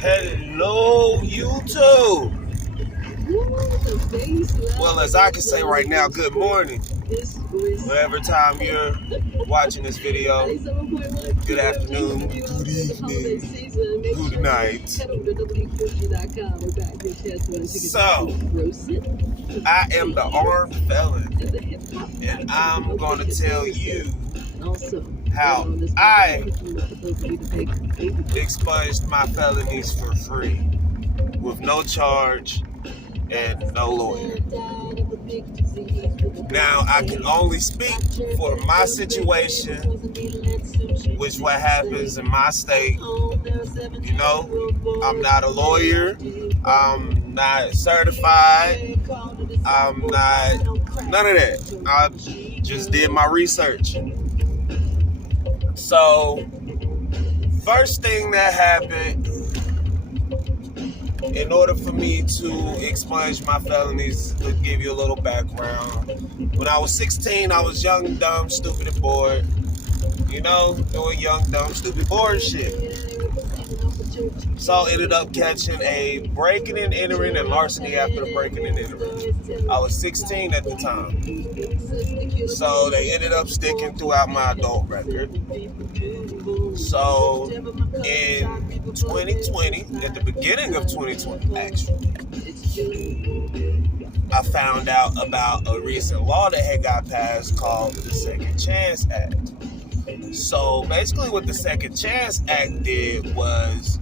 Hello, YouTube. Well, as I can say right now, good morning. Whatever time you're watching this video, good afternoon, good evening, good night. So, I am the armed felon, and I'm going to tell you how I expunged my felonies for free with no charge and no lawyer. Now, I can only speak for my situation, which what happens in my state. You know, I'm not a lawyer. I'm not certified. I'm not none of that. I just did my research. So, first thing that happened, in order for me to expunge my felonies, to give you a little background, when I was 16, I was young, dumb, stupid, and bored. You know, doing young, dumb, stupid, bored shit. So ended up catching a breaking and entering and larceny after the breaking and entering. I was 16 at the time. So they ended up sticking throughout my adult record. So in 2020, at the beginning of 2020 actually, I found out about a recent law that had got passed called the Second Chance Act. So basically what the Second Chance Act did was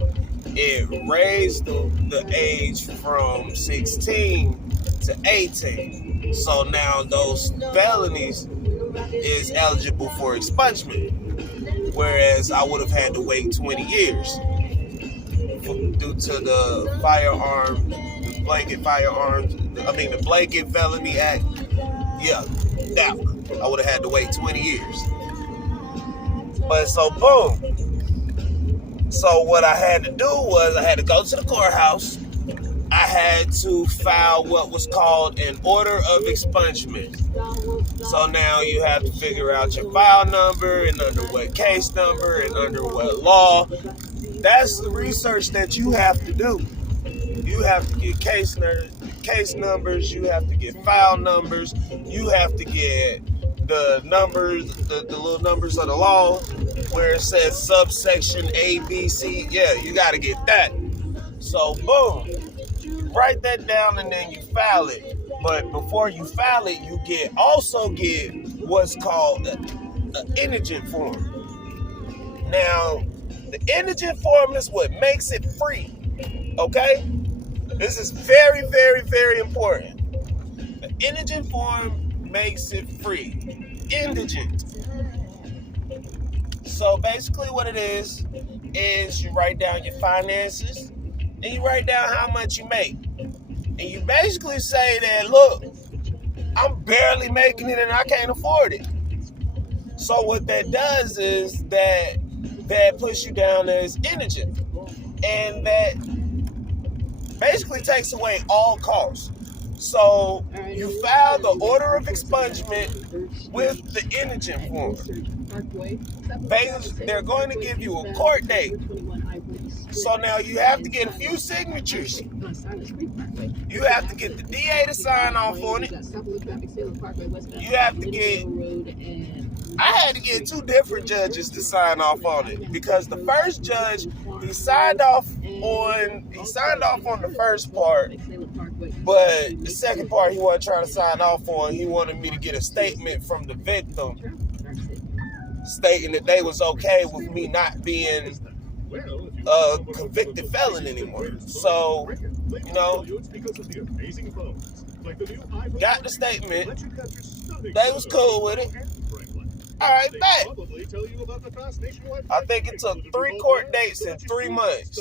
it raised the age from 16 to 18. So now those felonies is eligible for expungement, whereas I would have had to wait 20 years due to the the Blanket Felony Act. Yeah, that one. I would have had to wait 20 years. But so boom. So what I had to do was I had to go to the courthouse. I had to file what was called an order of expungement. So now you have to figure out your file number and under what case number and under what law. That's the research that you have to do. You have to get case numbers, you have to get file numbers, you have to get the numbers, the little numbers of the law where it says subsection A, B, C. Yeah, you got to get that. So boom, you write that down and then you file it. But before you file it, you also get what's called an indigent form. Now, the indigent form is what makes it free. Okay? This is very, very, very important. The indigent form makes it free. Indigent. So basically what it is you write down your finances and you write down how much you make. And you basically say that, look, I'm barely making it and I can't afford it. So what that does is that puts you down as indigent. And that basically takes away all costs. So you file the order of expungement with the indigent form. They're going to give you a court date. So now you have to get a few signatures. You have to get the DA to sign off on it. You have to get... I had to get two different judges to sign off on it because the first judge, he signed off on the first part, but the second part he wasn't trying to sign off on. He wanted me to get a statement from the victim stating that they was okay with me not being a convicted felon anymore. So, you know, got the statement. They was cool with it. All right, bet. I think it took 3 court dates in 3 months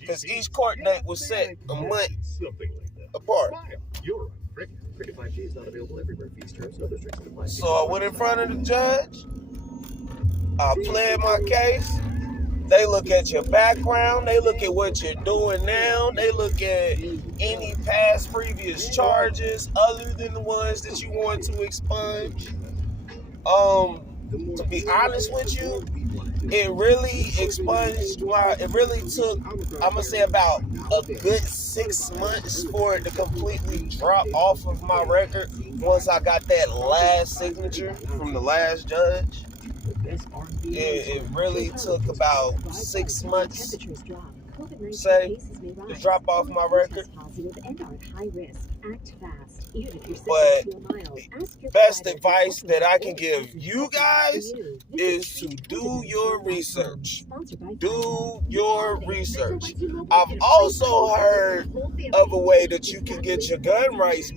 because each court date was set a month apart. So I went in front of the judge. I pled my case. They look at your background. They look at what you're doing now. They look at any past previous charges other than the ones that you want to expunge. To be honest with you, it really expunged my, it really took, I'm going to say about a good 6 months for it to completely drop off of my record once I got that last signature from the last judge. It really took about 6 months, say, to drop off my record. But the best advice that I can give you guys is to do your research. Do your research. I've also heard of a way that you can get your gun rights